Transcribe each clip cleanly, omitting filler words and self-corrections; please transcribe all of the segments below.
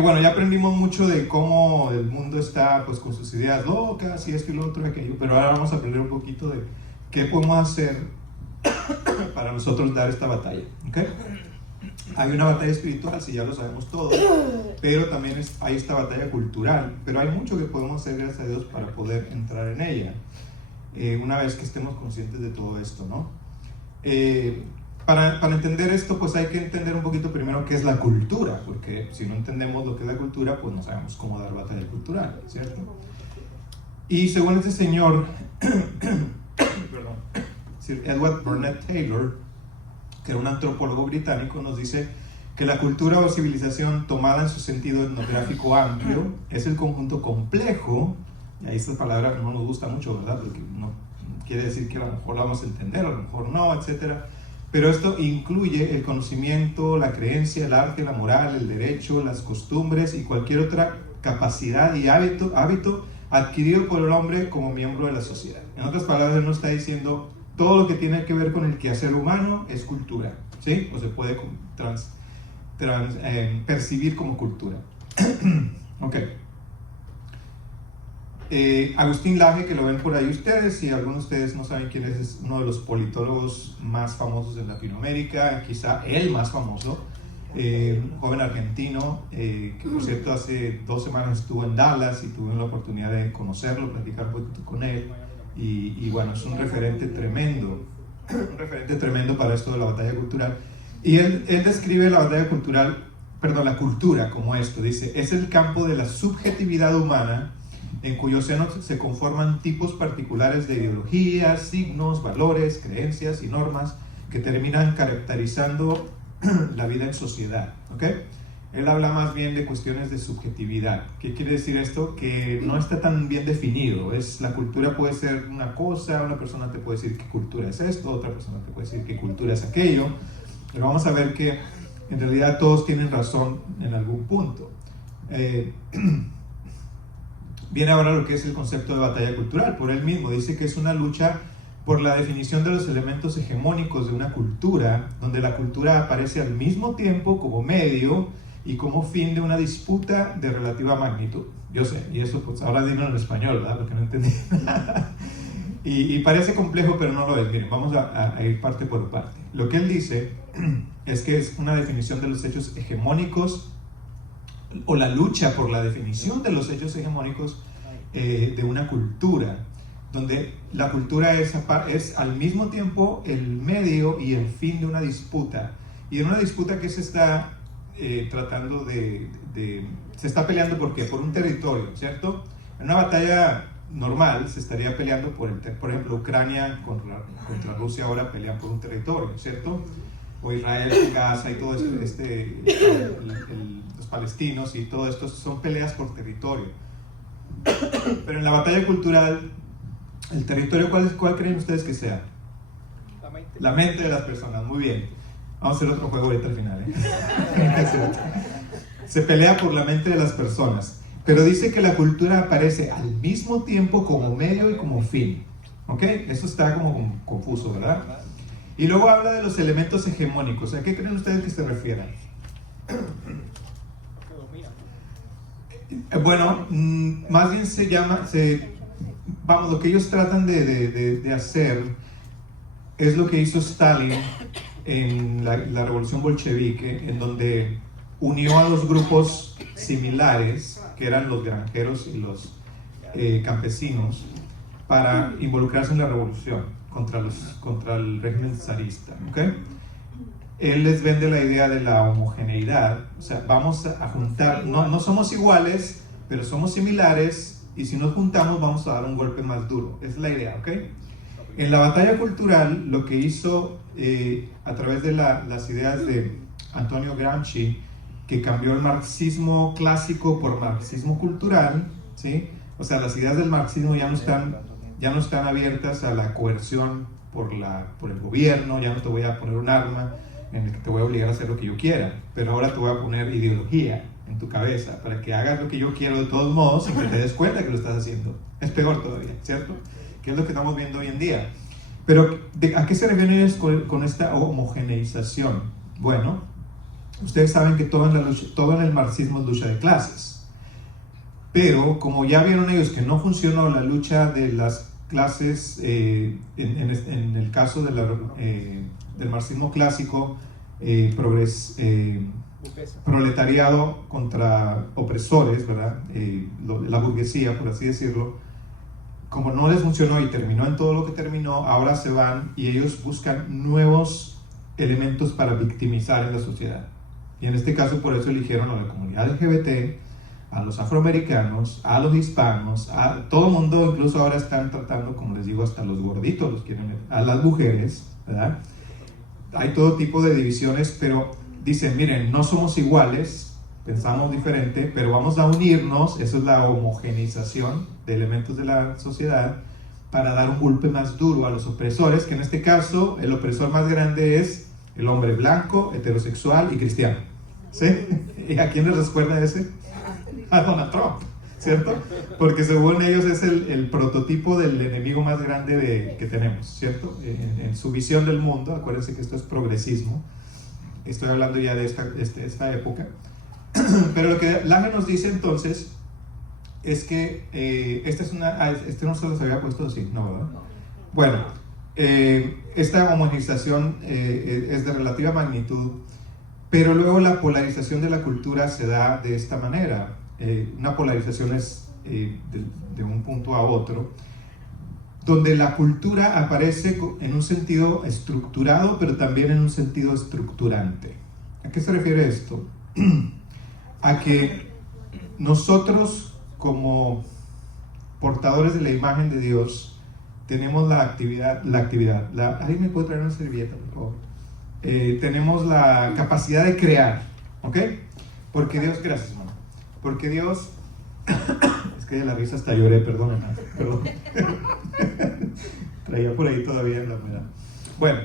porque bueno, ya aprendimos mucho de cómo el mundo está pues con sus ideas locas y esto y lo otro y aquello, pero ahora vamos a aprender un poquito de qué podemos hacer para nosotros dar esta batalla, ¿ok? Hay una batalla espiritual, si ya lo sabemos todos, pero también hay esta batalla cultural, pero hay mucho que podemos hacer, gracias a Dios, para poder entrar en ella, una vez que estemos conscientes de todo esto, ¿no? Para entender esto, pues hay que entender un poquito primero qué es la cultura, porque si no entendemos lo que es la cultura, pues no sabemos cómo dar batalla cultural, ¿cierto? Y según este señor, perdón, Sir Edward Burnett Taylor, que era un antropólogo británico, nos dice que la cultura o civilización tomada en su sentido etnográfico amplio es el conjunto complejo, y ahí esta palabra no nos gusta mucho, ¿verdad? Porque no quiere decir que a lo mejor la vamos a entender, a lo mejor no, etcétera. Pero esto incluye el conocimiento, la creencia, el arte, la moral, el derecho, las costumbres y cualquier otra capacidad y hábito adquirido por el hombre como miembro de la sociedad. En otras palabras, él nos está diciendo todo lo que tiene que ver con el quehacer humano es cultura, ¿sí? O se puede percibir como cultura. Ok. Agustín Laje, que lo ven por ahí ustedes, si algunos de ustedes no saben quién es uno de los politólogos más famosos en Latinoamérica, quizá el más famoso, joven argentino, que por cierto hace 2 semanas estuvo en Dallas y tuve la oportunidad de conocerlo, platicar un poquito con él, y bueno, es un referente tremendo para esto de la batalla cultural. Y él describe la batalla cultural, perdón, la cultura como esto, dice, es el campo de la subjetividad humana en cuyo seno se conforman tipos particulares de ideologías, signos, valores, creencias y normas que terminan caracterizando la vida en sociedad, ¿ok? Él habla más bien de cuestiones de subjetividad. ¿Qué quiere decir esto? Que no está tan bien definido. La cultura puede ser una cosa, una persona te puede decir qué cultura es esto, otra persona te puede decir qué cultura es aquello, pero vamos a ver que en realidad todos tienen razón en algún punto. Viene ahora lo que es el concepto de batalla cultural, por él mismo. Dice que es una lucha por la definición de los elementos hegemónicos de una cultura, donde la cultura aparece al mismo tiempo como medio y como fin de una disputa de relativa magnitud. Yo sé, y eso pues ahora dilo en español, ¿verdad? Porque no entendí nada. Y parece complejo, pero no lo es. Miren, vamos a ir parte por parte. Lo que él dice es que es una definición de los hechos hegemónicos, o la lucha por la definición de los hechos hegemónicos de una cultura, donde la cultura es al mismo tiempo el medio y el fin de una disputa, y en una disputa que se está tratando se está peleando ¿por qué? Por un territorio, ¿cierto? En una batalla normal se estaría peleando por ejemplo, Ucrania contra Rusia ahora pelean por un territorio, ¿cierto? O Israel, Gaza y todo esto, los palestinos y todo esto son peleas por territorio. Pero en la batalla cultural, el territorio, ¿cuál creen ustedes que sea? La mente de las personas, muy bien. Vamos a hacer otro juego ahorita al final, ¿eh? Se pelea por la mente de las personas, pero dice que la cultura aparece al mismo tiempo como medio y como fin, ¿ok? Eso está como confuso, ¿verdad? Y luego habla de los elementos hegemónicos. ¿A qué creen ustedes que se refieren? Bueno, más bien vamos, lo que ellos tratan de hacer es lo que hizo Stalin en la revolución bolchevique, en donde unió a los grupos similares, que eran los granjeros y los campesinos, para involucrarse en la revolución contra el régimen zarista, ¿ok? Él les vende la idea de la homogeneidad, o sea, vamos a juntar, no somos iguales, pero somos similares, y si nos juntamos vamos a dar un golpe más duro. Esa es la idea, ¿ok? En la batalla cultural, lo que hizo a través de las ideas de Antonio Gramsci, que cambió el marxismo clásico por marxismo cultural, ¿sí? O sea, las ideas del marxismo ya no están abiertas a la coerción por el gobierno. Ya no te voy a poner un arma en el que te voy a obligar a hacer lo que yo quiera, pero ahora te voy a poner ideología en tu cabeza para que hagas lo que yo quiero de todos modos sin que te des cuenta que lo estás haciendo. Es peor todavía, ¿cierto? Que es lo que estamos viendo hoy en día. Pero ¿a qué se refieren ellos con esta homogeneización? Bueno, Ustedes saben que todo en el marxismo es lucha de clases. Pero como ya vieron ellos que no funcionó la lucha de las clases, en el caso del marxismo clásico, proletariado contra opresores, ¿verdad? La burguesía, por así decirlo, como no les funcionó y terminó en todo lo que terminó, ahora se van y ellos buscan nuevos elementos para victimizar en la sociedad. Y en este caso por eso eligieron a la comunidad LGBT, a los afroamericanos, a los hispanos, a todo el mundo. Incluso ahora están tratando, como les digo, hasta los gorditos los quieren, a las mujeres, ¿verdad? Hay todo tipo de divisiones, pero dicen, miren, no somos iguales, pensamos diferente, pero vamos a unirnos. Eso es la homogeneización de elementos de la sociedad, para dar un golpe más duro a los opresores, que en este caso el opresor más grande es el hombre blanco, heterosexual y cristiano, ¿sí? ¿Y a quién les recuerda ese? A Donald Trump, ¿cierto? Porque según ellos es el prototipo del enemigo más grande que tenemos, ¿cierto? En su visión del mundo. Acuérdense que esto es progresismo, estoy hablando ya de esta época. Pero lo que Lange nos dice entonces es que este no se los había puesto así, ¿no? ¿Verdad? Bueno, esta homogenización es de relativa magnitud, pero luego la polarización de la cultura se da de esta manera. Una polarización es de un punto a otro, donde la cultura aparece en un sentido estructurado, pero también en un sentido estructurante. ¿A qué se refiere esto? A que nosotros, como portadores de la imagen de Dios, tenemos la actividad, ¿alguien me puede traer una servilleta, por favor? Tenemos la capacidad de crear, ¿ok? Porque Dios, gracias, hermano. Porque Dios, es que de la risa hasta lloré, perdón. Traía por ahí todavía la humedad. Bueno,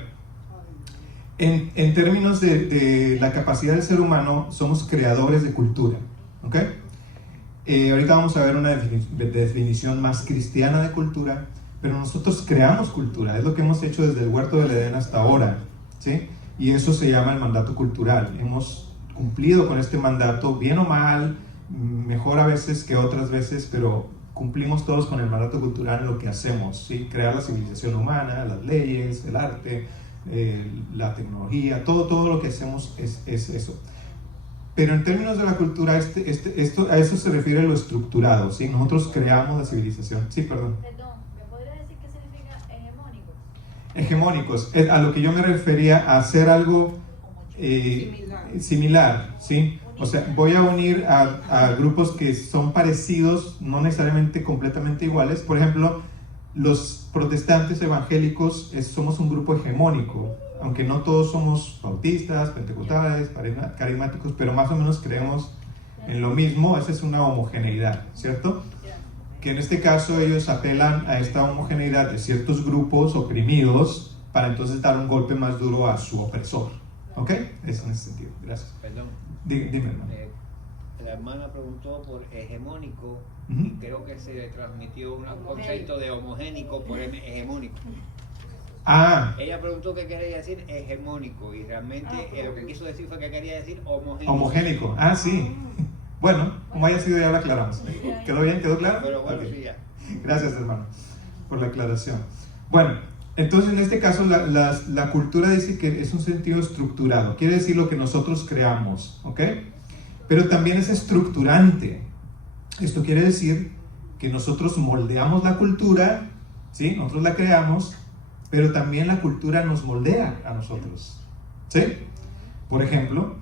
en términos de la capacidad del ser humano, somos creadores de cultura, ¿ok? Ahorita vamos a ver una definición más cristiana de cultura, pero nosotros creamos cultura, es lo que hemos hecho desde el huerto del Edén hasta ahora, ¿sí? Y eso se llama el mandato cultural. Hemos cumplido con este mandato, bien o mal, mejor a veces que otras veces, pero cumplimos todos con el mandato cultural en lo que hacemos, ¿sí? Crear la civilización humana, las leyes, el arte, la tecnología, todo lo que hacemos es eso. Pero en términos de la cultura, a eso se refiere lo estructurado, ¿sí? Nosotros creamos la civilización. Sí, perdón. Perdón, ¿me podría decir qué significa hegemónicos? Hegemónicos, a lo que yo me refería, a hacer algo similar, ¿sí? O sea, voy a unir a grupos que son parecidos, no necesariamente completamente iguales. Por ejemplo, los protestantes evangélicos somos un grupo hegemónico, aunque no todos somos bautistas, pentecostales, carismáticos, pero más o menos creemos en lo mismo. Esa es una homogeneidad, ¿cierto? Que en este caso ellos apelan a esta homogeneidad de ciertos grupos oprimidos para entonces dar un golpe más duro a su opresor, ¿ok? Es en ese sentido. Gracias. Perdón. Dime, hermano. La hermana preguntó por hegemónico, Uh-huh. y creo que se transmitió un concepto de homogénico por hegemónico. Ah, Ella preguntó qué quería decir hegemónico, y realmente lo que quiso decir fue que quería decir homogénico. homogénico. Ah, sí. Bueno, como haya sido ya lo aclaramos. ¿Quedó bien? ¿Quedó claro? Pero bueno, Ok. sí, ya. Gracias, hermano, por la aclaración. Bueno, entonces en este caso la cultura dice que es un sentido estructurado. Quiere decir lo que nosotros creamos, ¿ok? Pero también es estructurante. Esto quiere decir que nosotros moldeamos la cultura, ¿sí? Nosotros la creamos, pero también la cultura nos moldea a nosotros, ¿sí? Por ejemplo,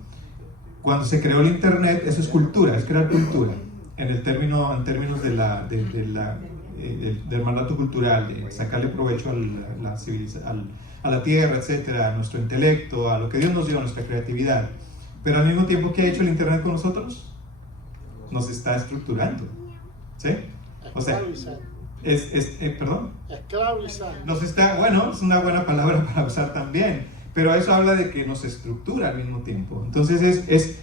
cuando se creó el internet, eso es cultura, es crear cultura. En términos del mandato cultural, de sacarle provecho a la tierra, etcétera, a nuestro intelecto, a lo que Dios nos dio, a nuestra creatividad. Pero al mismo tiempo, ¿qué ha hecho el internet con nosotros? Nos está estructurando, ¿sí? O sea, perdón. Esclavizar. Nos está, bueno, es una buena palabra para usar también, pero eso habla de que nos estructura al mismo tiempo. Entonces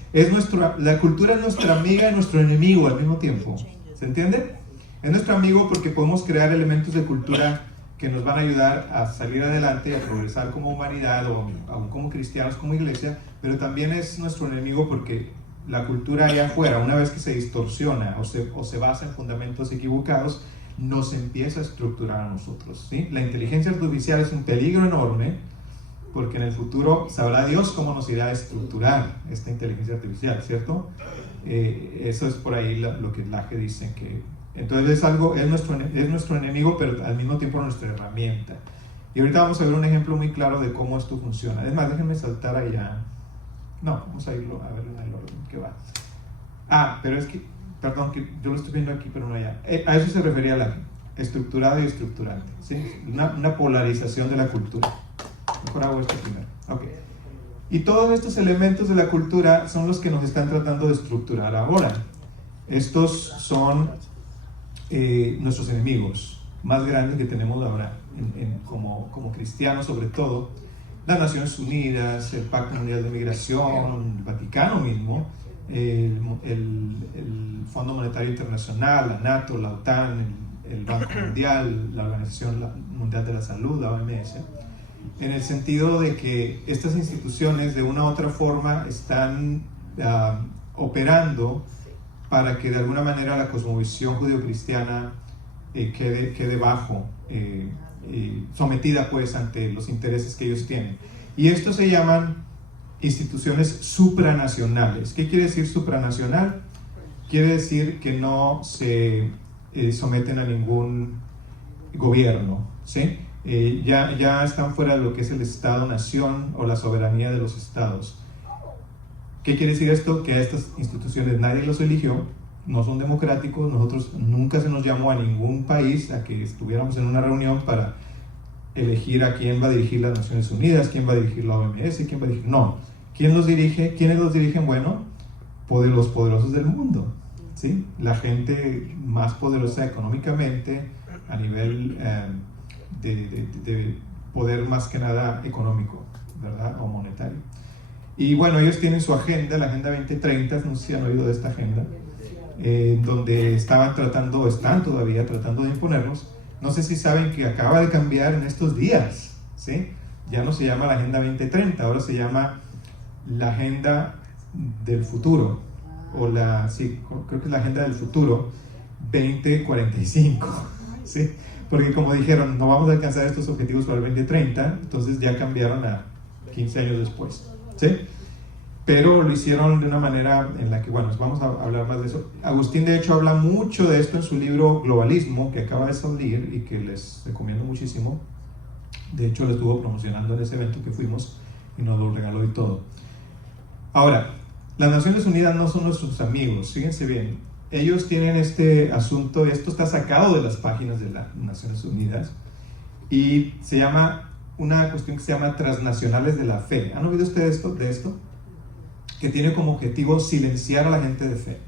la cultura es nuestra amiga y nuestro enemigo al mismo tiempo. ¿Se entiende? Es nuestro amigo porque podemos crear elementos de cultura que nos van a ayudar a salir adelante, a progresar como humanidad o aún como cristianos, como iglesia, pero también es nuestro enemigo porque la cultura allá afuera, una vez que se distorsiona o se basa en fundamentos equivocados, nos empieza a estructurar a nosotros, ¿sí? La inteligencia artificial es un peligro enorme porque en el futuro sabrá Dios cómo nos irá a estructurar esta inteligencia artificial, ¿cierto? Eso es por ahí lo que Laje dice, que entonces es nuestro enemigo, pero al mismo tiempo nuestra herramienta. Y ahorita vamos a ver un ejemplo muy claro de cómo esto funciona. Es más, déjenme saltar allá. No, vamos a irlo a ver en el orden que va. Pero es que, perdón, que yo lo estoy viendo aquí, pero no allá. A eso se refería la estructurado y estructurante, ¿sí? Una polarización de la cultura. Mejor hago esto primero. Ok. Y todos estos elementos de la cultura son los que nos están tratando de estructurar ahora. Estos son nuestros enemigos más grandes que tenemos ahora como cristianos, sobre todo las Naciones Unidas, el Pacto Mundial de Migración, el Vaticano mismo, el Fondo Monetario Internacional, la NATO, la OTAN, el Banco Mundial, la Organización Mundial de la Salud, la OMS, en el sentido de que estas instituciones de una u otra forma están operando para que de alguna manera la cosmovisión judeocristiana quede bajo, sometida pues ante los intereses que ellos tienen. Y estos se llaman instituciones supranacionales. ¿Qué quiere decir supranacional? Quiere decir que no se someten a ningún gobierno, ¿sí? Ya están fuera de lo que es el Estado-nación o la soberanía de los estados. ¿Qué quiere decir esto? Que a estas instituciones nadie los eligió, no son democráticos, nosotros nunca se nos llamó a ningún país a que estuviéramos en una reunión para elegir a quién va a dirigir las Naciones Unidas, quién va a dirigir la OMS, quién va a dirigir... No, ¿quién los dirige? ¿Quiénes los dirigen? Bueno, los poderosos del mundo, ¿sí? La gente más poderosa económicamente, a nivel de poder más que nada económico, ¿verdad? O monetario. Y bueno, ellos tienen su agenda, la Agenda 2030, no sé si han oído de esta agenda, donde están todavía tratando de imponernos. No sé si saben que acaba de cambiar en estos días, ¿sí? Ya no se llama la Agenda 2030, ahora se llama la Agenda del Futuro, creo que es la Agenda del Futuro 2045, ¿sí? Porque como dijeron, no vamos a alcanzar estos objetivos para el 2030, entonces ya cambiaron a 15 años después, ¿sí? Pero lo hicieron de una manera en la que, bueno, vamos a hablar más de eso. Agustín, de hecho, habla mucho de esto en su libro Globalismo, que acaba de salir y que les recomiendo muchísimo. De hecho, lo estuvo promocionando en ese evento que fuimos y nos lo regaló y todo. Ahora, las Naciones Unidas no son nuestros amigos, fíjense bien. Ellos tienen este asunto, esto está sacado de las páginas de las Naciones Unidas y se llama una cuestión que se llama transnacionales de la fe. ¿Han oído ustedes de esto? Que tiene como objetivo silenciar a la gente de fe.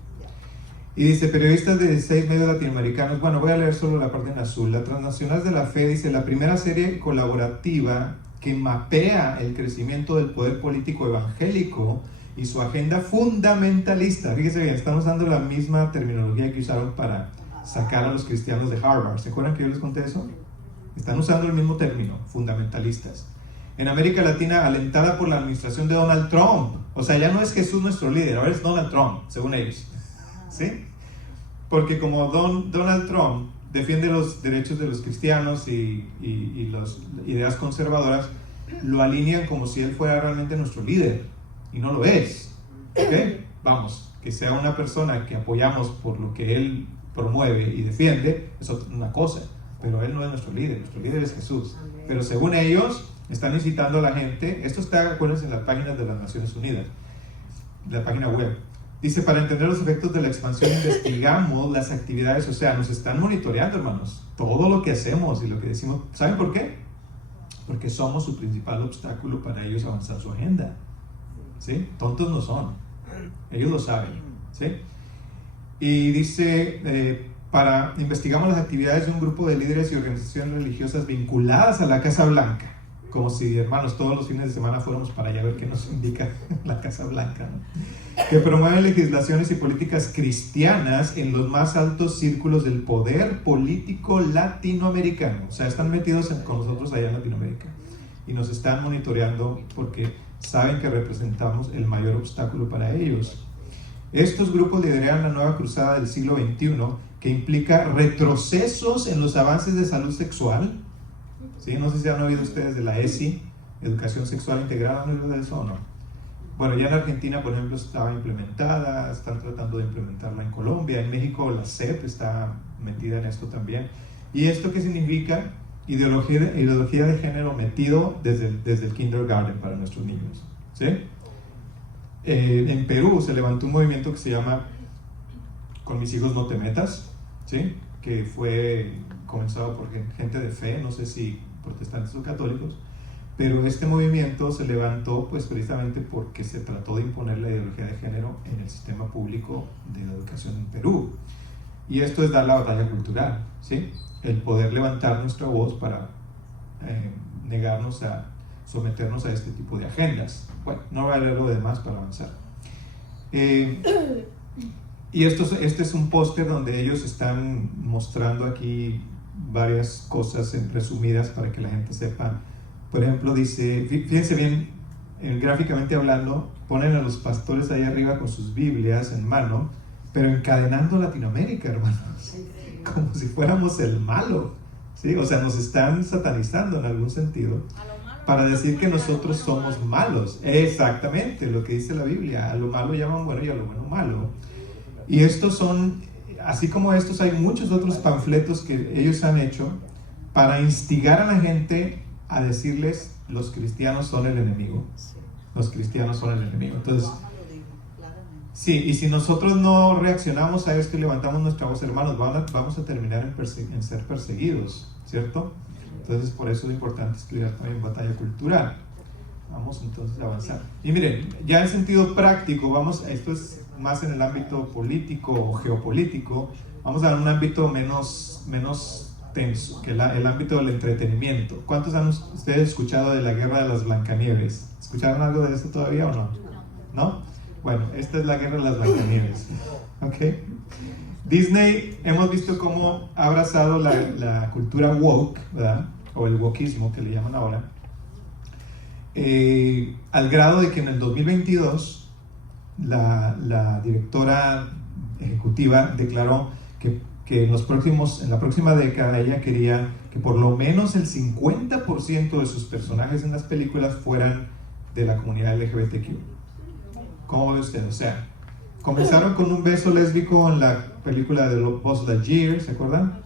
Y dice, periodistas de 16 medios latinoamericanos, bueno, voy a leer solo la parte en azul. La Transnacionales de la Fe dice, la primera serie colaborativa que mapea el crecimiento del poder político evangélico y su agenda fundamentalista. Fíjense bien, están usando la misma terminología que usaron para sacar a los cristianos de Harvard. ¿Se acuerdan que yo les conté eso? Están usando el mismo término, fundamentalistas. En América Latina, alentada por la administración de Donald Trump. O sea, ya no es Jesús nuestro líder, ahora es Donald Trump, según ellos, ¿sí? Porque como Donald Trump defiende los derechos de los cristianos y las ideas conservadoras, lo alinean como si él fuera realmente nuestro líder, y no lo es, ¿ok? Vamos, que sea una persona que apoyamos por lo que él promueve y defiende, es una cosa, pero él no es nuestro líder es Jesús. Pero según ellos, están incitando a la gente, esto está, acuérdense, en las páginas de las Naciones Unidas, la página web. Dice, para entender los efectos de la expansión, investigamos las actividades, o sea, nos están monitoreando, hermanos, todo lo que hacemos y lo que decimos. ¿Saben por qué? Porque somos su principal obstáculo para ellos avanzar su agenda, ¿sí? Tontos no son, ellos lo saben, ¿sí? Y dice, investigamos las actividades de un grupo de líderes y organizaciones religiosas vinculadas a la Casa Blanca, como si, hermanos, todos los fines de semana fuéramos para allá a ver qué nos indica la Casa Blanca, ¿no? Que promueven legislaciones y políticas cristianas en los más altos círculos del poder político latinoamericano. O sea, están metidos con nosotros allá en Latinoamérica y nos están monitoreando porque saben que representamos el mayor obstáculo para ellos. Estos grupos lideran la nueva cruzada del siglo XXI, que implica retrocesos en los avances de salud sexual. ¿Sí? No sé si han oído ustedes de la ESI, Educación Sexual Integrada, ¿han oído de eso o no? Bueno, ya en Argentina, por ejemplo, estaba implementada, están tratando de implementarla en Colombia, en México la SEP está metida en esto también. ¿Y esto qué significa? Ideología de género metido desde el kindergarten para nuestros niños, ¿sí? En Perú se levantó un movimiento que se llama Con mis hijos no te metas, ¿sí? Que fue comenzado por gente de fe, no sé si protestantes o católicos, pero este movimiento se levantó pues precisamente porque se trató de imponer la ideología de género en el sistema público de la educación en Perú. Y esto es dar la batalla cultural, ¿sí? El poder levantar nuestra voz para negarnos a someternos a este tipo de agendas. Bueno, no voy a leer lo demás para avanzar. Y este es un póster donde ellos están mostrando aquí varias cosas resumidas para que la gente sepa. Por ejemplo, dice, fíjense bien, gráficamente hablando, ponen a los pastores ahí arriba con sus Biblias en mano, pero encadenando Latinoamérica, hermanos, como si fuéramos el malo, ¿sí? O sea, nos están satanizando en algún sentido para decir que nosotros somos malos. Exactamente, lo que dice la Biblia, a lo malo llaman bueno y a lo bueno malo. Y estos son, así como estos, hay muchos otros panfletos que ellos han hecho para instigar a la gente a decirles, los cristianos son el enemigo. Los cristianos son el enemigo. Entonces, sí, y si nosotros no reaccionamos a esto y levantamos nuestra voz, hermanos, vamos a terminar en ser perseguidos, ¿cierto? Entonces, por eso es importante estudiar también batalla cultural. Vamos entonces a avanzar. Y miren, ya en sentido práctico, esto es más en el ámbito político o geopolítico, vamos a un ámbito menos tenso, que el ámbito del entretenimiento. ¿Cuántos han ustedes escuchado de la Guerra de las Blancanieves? ¿Escucharon algo de eso todavía o no? ¿No? Bueno, esta es la Guerra de las Blancanieves. ¿Ok? Disney, hemos visto cómo ha abrazado la cultura woke, ¿verdad? O el wokeismo que le llaman ahora, al grado de que en el 2022 la directora ejecutiva declaró que en la próxima década ella quería que por lo menos el 50% de sus personajes en las películas fueran de la comunidad LGBTQ. ¿Cómo ve usted? O sea, comenzaron con un beso lésbico en la película de Buzz Lightyear, ¿se acuerdan?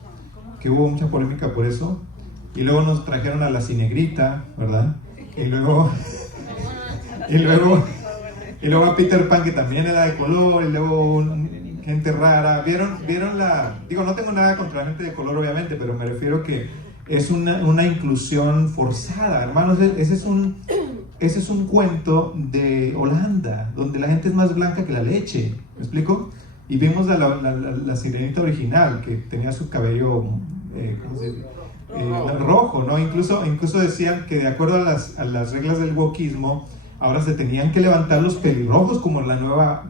Que hubo mucha polémica por eso. Y luego nos trajeron a la Cinegrita, ¿verdad? Y luego a Peter Pan, que también era de color, y luego gente rara. ¿Vieron la...? Digo, no tengo nada contra la gente de color, obviamente, pero me refiero que es una inclusión forzada, hermanos. Ese es un cuento de Holanda, donde la gente es más blanca que la leche, ¿me explico? Y vimos la sirenita original, que tenía su cabello, ¿cómo se dice? Rojo, ¿no? Incluso decían que de acuerdo a las reglas del wokismo, ahora se tenían que levantar los pelirrojos como la nueva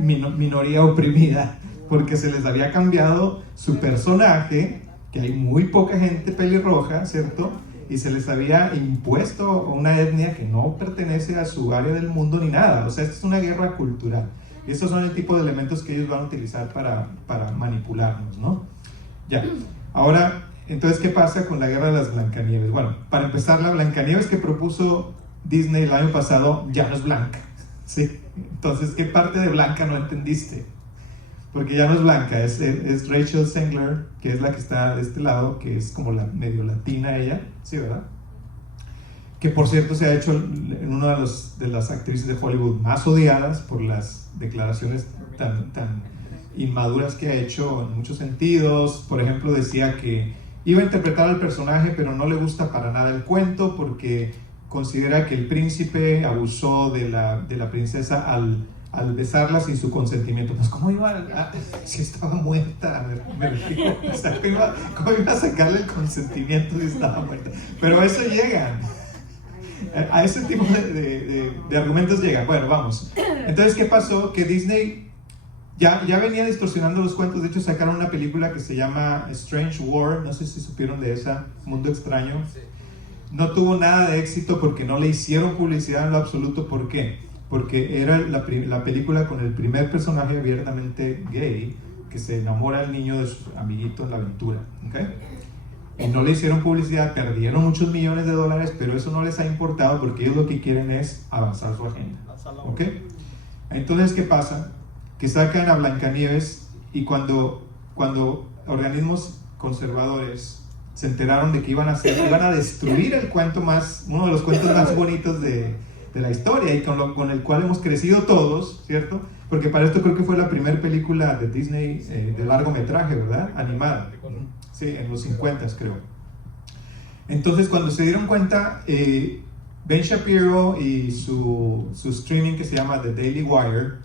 minoría oprimida, porque se les había cambiado su personaje, que hay muy poca gente pelirroja, ¿cierto? Y se les había impuesto una etnia que no pertenece a su área del mundo ni nada. O sea, esta es una guerra cultural. Y estos son el tipo de elementos que ellos van a utilizar para manipularnos, ¿no? Ya, ahora, entonces, ¿qué pasa con la Guerra de las Blancanieves? Bueno, para empezar, la Blancanieves que propuso Disney el año pasado ya no es blanca, ¿sí? Entonces, ¿qué parte de blanca no entendiste? Porque ya no es blanca, es Rachel Zegler, que es la que está de este lado, que es como la medio latina ella, ¿sí, verdad? Que por cierto se ha hecho en una de las actrices de Hollywood más odiadas por las declaraciones tan inmaduras que ha hecho en muchos sentidos. Por ejemplo, decía que iba a interpretar al personaje, pero no le gusta para nada el cuento porque considera que el príncipe abusó de la princesa al besarla sin su consentimiento. Pues ¿cómo iba si estaba muerta? Me refiero, o sea, ¿cómo iba a sacarle el consentimiento si estaba muerta? Pero a eso llegan. A ese tipo de argumentos llegan. Bueno, vamos. Entonces, ¿qué pasó? Que Disney ya venía distorsionando los cuentos. De hecho, sacaron una película que se llama Strange World. No sé si supieron de esa, Mundo Extraño. No tuvo nada de éxito porque no le hicieron publicidad en lo absoluto. ¿Por qué? Porque era la película con el primer personaje abiertamente gay que se enamora al niño de su amiguito en la aventura. ¿Okay? Y no le hicieron publicidad, perdieron muchos millones de dólares, pero eso no les ha importado porque ellos lo que quieren es avanzar su agenda. ¿Okay? Entonces, ¿qué pasa? Que sacan a Blancanieves y cuando organismos conservadores se enteraron de que iban a destruir el cuento uno de los cuentos más bonitos de la historia y con el cual hemos crecido todos, ¿cierto? Porque para esto creo que fue la primera película de Disney de largometraje, ¿verdad? Animada. Sí, en los 50 creo. Entonces, cuando se dieron cuenta, Ben Shapiro y su streaming que se llama The Daily Wire,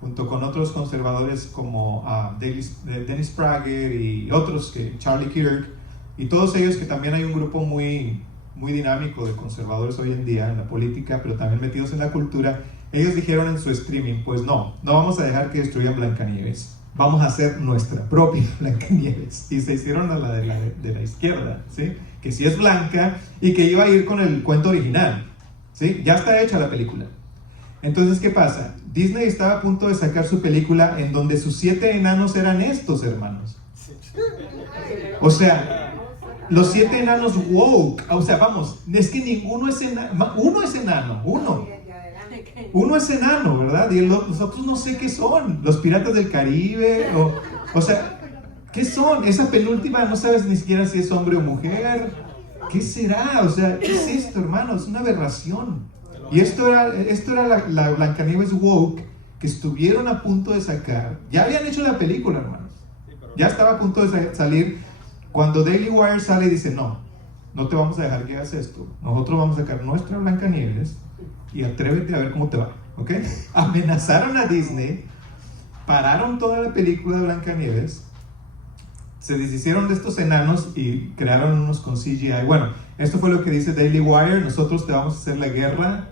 junto con otros conservadores como Dennis Prager y otros, Charlie Kirk, y todos ellos, que también hay un grupo muy dinámico de conservadores hoy en día en la política, pero también metidos en la cultura, ellos dijeron en su streaming, pues no vamos a dejar que destruyan Blancanieves, vamos a hacer nuestra propia Blancanieves, y se hicieron a la de la izquierda, ¿sí? Que sí es blanca y que iba a ir con el cuento original, ¿sí? Ya está hecha la película. Entonces, ¿qué pasa? Disney estaba a punto de sacar su película en donde sus 7 enanos eran estos, hermanos. O sea, los 7 enanos woke, o sea, vamos, es que ninguno es enano, uno es enano, uno es enano, ¿verdad? Y los otros no sé qué son, los piratas del Caribe, o sea, ¿qué son? Esa penúltima no sabes ni siquiera si es hombre o mujer, ¿qué será? O sea, ¿qué es esto, hermano? Es una aberración. Y esto era la Blancanieves woke que estuvieron a punto de sacar, ya habían hecho la película, hermanos, ya estaba a punto de salir. Cuando Daily Wire sale y dice, no te vamos a dejar que hagas esto, nosotros vamos a sacar nuestra Blancanieves y atrévete a ver cómo te va, ¿ok? Amenazaron a Disney, pararon toda la película de Blancanieves, se deshicieron de estos enanos y crearon unos con CGI. Bueno, esto fue lo que dice Daily Wire, nosotros te vamos a hacer la guerra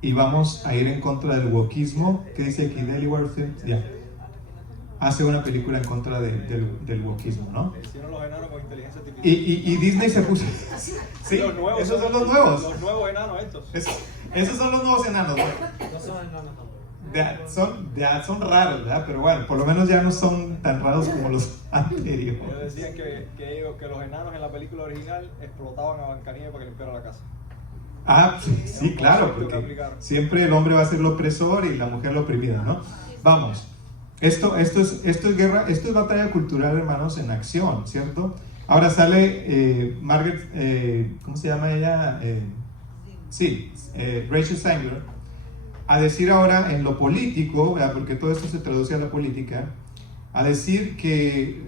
y vamos a ir en contra del wokismo. ¿Qué dice aquí Daily Wire? Ya. Hace una película en contra del wokismo, ¿no? Hicieron los enanos con inteligencia artificial. Y Disney se puso... Sí, Los nuevos, esos son los nuevos. Los nuevos enanos estos. Esos son los nuevos enanos, ¿no? No son enanos tampoco. Son raros, ¿verdad? Pero bueno, por lo menos ya no son tan raros como los anteriores. Ellos decían que los enanos en la película original explotaban a Blancanieves para que limpiara la casa. Ah, sí, claro, porque siempre el hombre va a ser el opresor y la mujer la oprimida, ¿no? Vamos. Esto es guerra, esto es batalla cultural, hermanos, en acción, ¿cierto? Ahora sale Margaret, ¿cómo se llama ella? Rachel Zegler, a decir ahora en lo político, ¿verdad? Porque todo esto se traduce a la política, a decir que,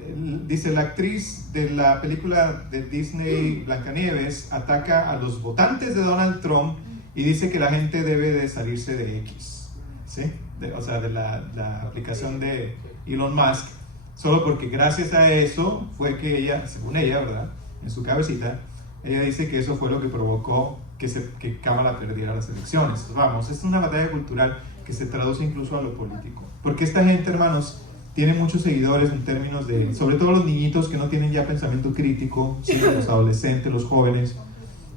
dice, la actriz de la película de Disney Blancanieves ataca a los votantes de Donald Trump y dice que la gente debe de salirse de X, ¿sí? O sea, de la aplicación de Elon Musk, solo porque gracias a eso fue que ella, según ella, ¿verdad? En su cabecita, ella dice que eso fue lo que provocó que Kamala perdiera las elecciones. Vamos, es una batalla cultural que se traduce incluso a lo político. Porque esta gente, hermanos, tiene muchos seguidores en términos de, sobre todo los niñitos que no tienen ya pensamiento crítico, ¿sí? Los adolescentes, los jóvenes,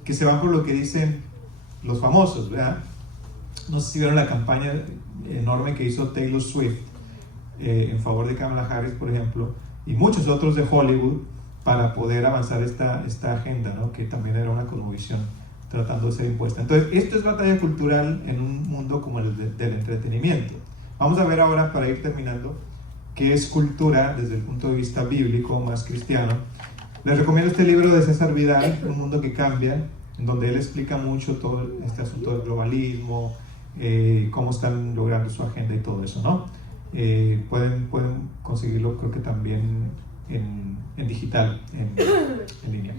que se van por lo que dicen los famosos, ¿verdad? No sé si vieron la campaña enorme que hizo Taylor Swift en favor de Kamala Harris, por ejemplo, y muchos otros de Hollywood para poder avanzar esta agenda, ¿no? Que también era una cosmovisión tratando de ser impuesta. Entonces, esto es batalla cultural en un mundo como el del entretenimiento. Vamos a ver ahora, para ir terminando, qué es cultura desde el punto de vista bíblico, más cristiano. Les recomiendo este libro de César Vidal, Un mundo que cambia, en donde él explica mucho todo este asunto del globalismo, cómo están logrando su agenda y todo eso, ¿no? Pueden conseguirlo, creo que también en digital, en línea.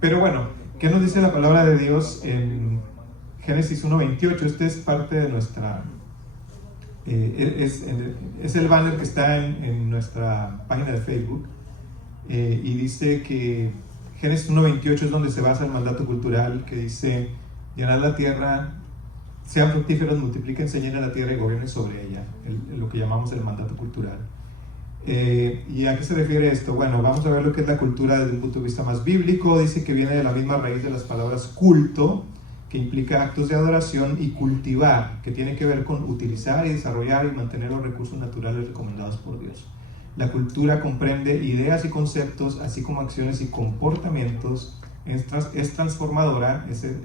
Pero bueno, ¿qué nos dice la palabra de Dios en Génesis 1:28? Este es parte de nuestra... es el banner que está en nuestra página de Facebook, y dice que Génesis 1:28 es donde se basa el mandato cultural, que dice: llenad la tierra, sean fructíferos, multiplíquense, llenen la tierra y gobiernen sobre ella, lo que llamamos el mandato cultural. ¿Y a qué se refiere esto? Bueno, vamos a ver lo que es la cultura desde un punto de vista más bíblico. Dice que viene de la misma raíz de las palabras culto, que implica actos de adoración, y cultivar, que tiene que ver con utilizar y desarrollar y mantener los recursos naturales recomendados por Dios. La cultura comprende ideas y conceptos, así como acciones y comportamientos. Es transformadora, ese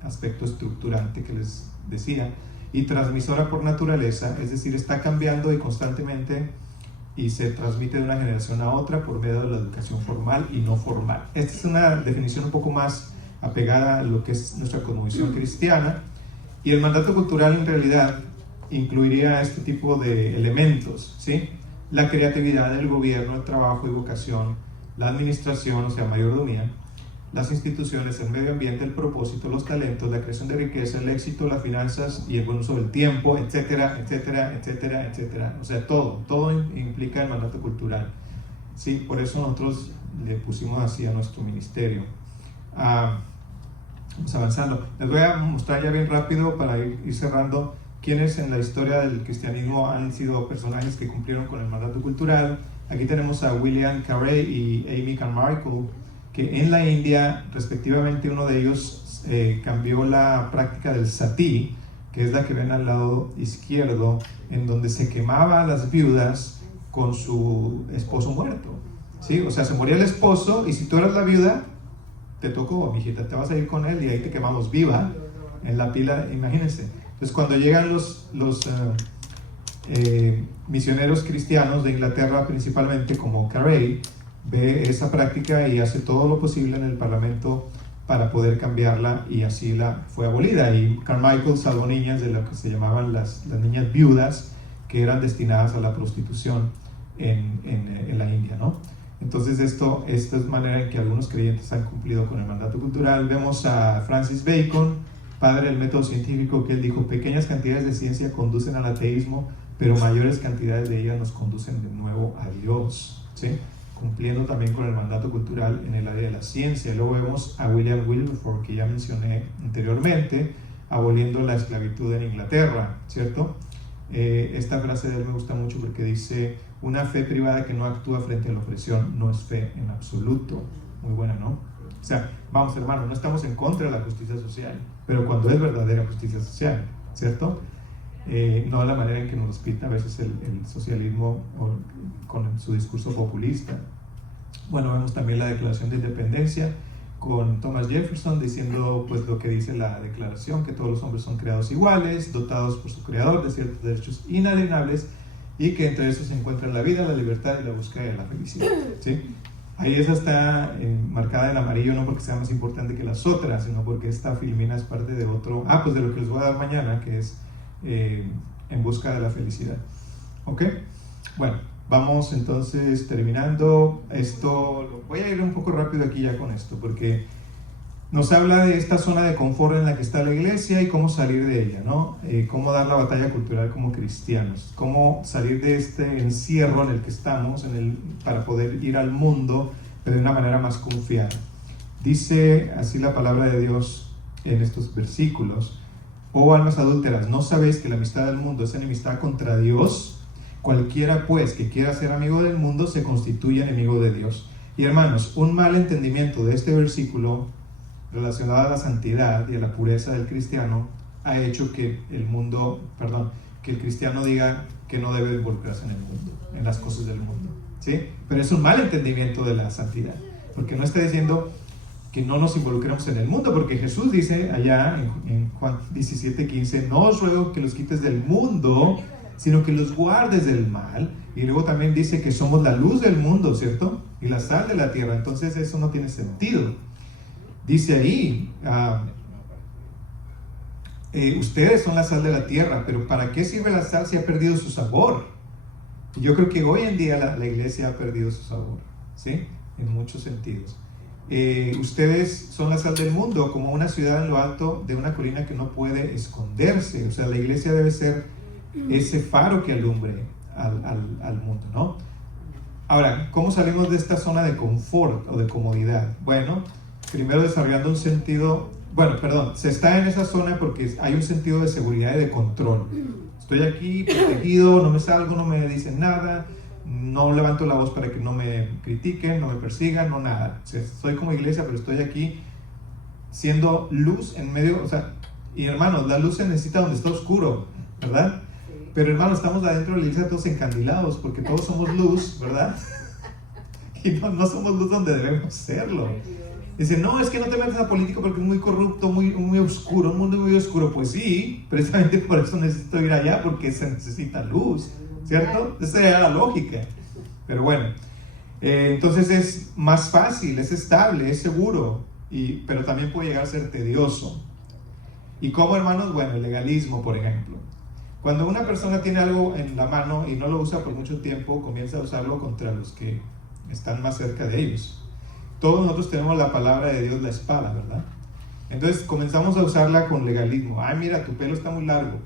aspecto estructurante que les decía, y transmisora por naturaleza, es decir, está cambiando y constantemente, y se transmite de una generación a otra por medio de la educación formal y no formal. Esta es una definición un poco más apegada a lo que es nuestra cosmovisión cristiana, y el mandato cultural en realidad incluiría este tipo de elementos, ¿sí? La creatividad, el gobierno, el trabajo y vocación, la administración, o sea, mayordomía, las instituciones, el medio ambiente, el propósito, los talentos, la creación de riqueza, el éxito, las finanzas y el buen uso del tiempo, etcétera, etcétera, etcétera, etcétera. O sea, todo implica el mandato cultural. Sí, por eso nosotros le pusimos así a nuestro ministerio. Vamos avanzando. Les voy a mostrar ya bien rápido para ir cerrando quiénes en la historia del cristianismo han sido personajes que cumplieron con el mandato cultural. Aquí tenemos a William Carey y Amy Carmichael, que en la India, respectivamente, uno de ellos cambió la práctica del sati, que es la que ven al lado izquierdo, en donde se quemaba a las viudas con su esposo muerto, ¿sí? O sea, se moría el esposo y si tú eras la viuda, te tocó, mijita, te vas a ir con él y ahí te quemamos viva en la pila, imagínense. Entonces, cuando llegan los misioneros cristianos de Inglaterra, principalmente como Carey, ve esa práctica y hace todo lo posible en el Parlamento para poder cambiarla, y así la fue abolida. Y Carmichael salvó niñas de lo que se llamaban las niñas viudas, que eran destinadas a la prostitución en la India, ¿no? Entonces esta es manera en que algunos creyentes han cumplido con el mandato cultural. Vemos a Francis Bacon, padre del método científico, que él dijo: pequeñas cantidades de ciencia conducen al ateísmo, pero mayores cantidades de ella nos conducen de nuevo a Dios, ¿sí? Cumpliendo también con el mandato cultural en el área de la ciencia. Luego vemos a William Wilberforce, que ya mencioné anteriormente, aboliendo la esclavitud en Inglaterra, ¿cierto? Esta frase de él me gusta mucho porque dice: una fe privada que no actúa frente a la opresión no es fe en absoluto. Muy buena, ¿no? O sea, vamos, hermanos, no estamos en contra de la justicia social, pero cuando es verdadera justicia social, ¿cierto? No de la manera en que nos pinta a veces el socialismo con su discurso populista. Bueno, vemos también la Declaración de Independencia con Thomas Jefferson diciendo pues lo que dice la declaración, que todos los hombres son creados iguales, dotados por su creador de ciertos derechos inalienables, y que entre esos se encuentran la vida, la libertad y la búsqueda de la felicidad, ¿sí? Ahí esa está marcada en amarillo, no porque sea más importante que las otras, sino porque esta Filomena es parte de otro, pues de lo que les voy a dar mañana, que es en busca de la felicidad. ¿Ok? Bueno, vamos entonces terminando esto. Voy a ir un poco rápido aquí ya con esto, porque nos habla de esta zona de confort en la que está la iglesia y cómo salir de ella, ¿no? Cómo dar la batalla cultural como cristianos, cómo salir de este encierro en el que estamos para poder ir al mundo, pero de una manera más confiada. Dice así la palabra de Dios en estos versículos: oh almas adúlteras, ¿no sabéis que la amistad del mundo es enemistad contra Dios? Cualquiera pues que quiera ser amigo del mundo se constituye enemigo de Dios. Y hermanos, un mal entendimiento de este versículo relacionado a la santidad y a la pureza del cristiano ha hecho que el cristiano diga que no debe involucrarse en el mundo, en las cosas del mundo, ¿sí? Pero es un mal entendimiento de la santidad, porque no está diciendo que no nos involucremos en el mundo, porque Jesús dice allá en Juan 17:15: no os ruego que los quites del mundo, sino que los guardes del mal. Y luego también dice que somos la luz del mundo, ¿cierto? Y la sal de la tierra. Entonces eso no tiene sentido. Dice ahí, ustedes son la sal de la tierra, pero ¿para qué sirve la sal si ha perdido su sabor? Y yo creo que hoy en día la iglesia ha perdido su sabor, ¿sí? En muchos sentidos. Ustedes son la sal del mundo, como una ciudad en lo alto de una colina que no puede esconderse. O sea, la iglesia debe ser ese faro que alumbre al mundo, ¿no? Ahora, ¿cómo salimos de esta zona de confort o de comodidad? Bueno, primero desarrollando un sentido, se está en esa zona porque hay un sentido de seguridad y de control. Estoy aquí protegido, no me salgo, no me dicen nada, no levanto la voz para que no me critiquen, no me persigan, no nada. O sea, estoy como iglesia, pero estoy aquí siendo luz en medio, o sea, y hermanos, la luz se necesita donde está oscuro, ¿verdad? Pero hermanos, estamos adentro de la iglesia todos encandilados, porque todos somos luz, ¿verdad? Y no somos luz donde debemos serlo. Dice, no, es que no te metas a político porque es muy corrupto, muy oscuro, un mundo muy oscuro. Pues sí, precisamente por eso necesito ir allá, porque se necesita luz, ¿cierto? Esa era la lógica. Pero bueno, entonces es más fácil, es estable, es seguro, pero también puede llegar a ser tedioso. ¿Y cómo, hermanos? Bueno, el legalismo, por ejemplo. Cuando una persona tiene algo en la mano y no lo usa por mucho tiempo, comienza a usarlo contra los que están más cerca de ellos. Todos nosotros tenemos la palabra de Dios, la espada, ¿verdad? Entonces comenzamos a usarla con legalismo. Ay, mira, tu pelo está muy largo,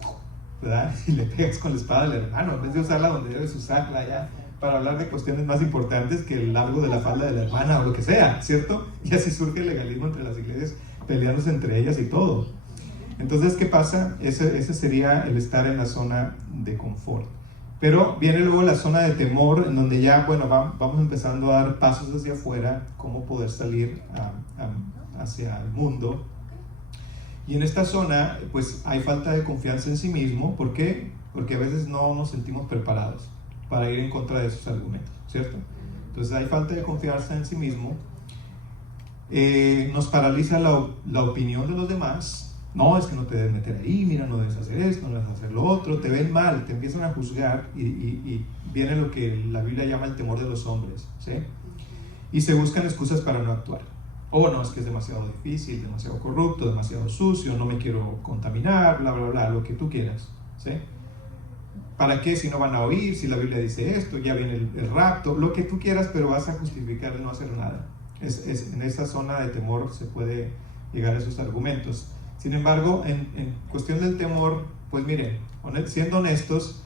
¿verdad? Y le pegas con la espada al hermano, en vez de usarla donde debes usarla ya, para hablar de cuestiones más importantes que el largo de la falda de la hermana o lo que sea, ¿cierto? Y así surge el legalismo entre las iglesias, peleándose entre ellas y todo. Entonces, ¿qué pasa? Ese sería el estar en la zona de confort. Pero viene luego la zona de temor, en donde ya, bueno, vamos empezando a dar pasos hacia afuera, cómo poder salir hacia el mundo. Y en esta zona, pues hay falta de confianza en sí mismo. ¿Por qué? Porque a veces no nos sentimos preparados para ir en contra de esos argumentos, ¿cierto? Entonces hay falta de confianza en sí mismo. Nos paraliza la opinión de los demás. No, es que no te debes meter ahí, mira, no debes hacer esto, no debes hacer lo otro, te ven mal, te empiezan a juzgar y viene lo que la Biblia llama el temor de los hombres, ¿sí? Y se buscan excusas para no actuar. No, es que es demasiado difícil, demasiado corrupto, demasiado sucio, no me quiero contaminar, bla, bla, bla, lo que tú quieras, ¿sí? ¿Para qué si no van a oír? Si la Biblia dice esto, ya viene el rapto, lo que tú quieras, pero vas a justificar de no hacer nada. En esa zona de temor se puede llegar a esos argumentos. Sin embargo, en cuestión del temor, pues miren, siendo honestos,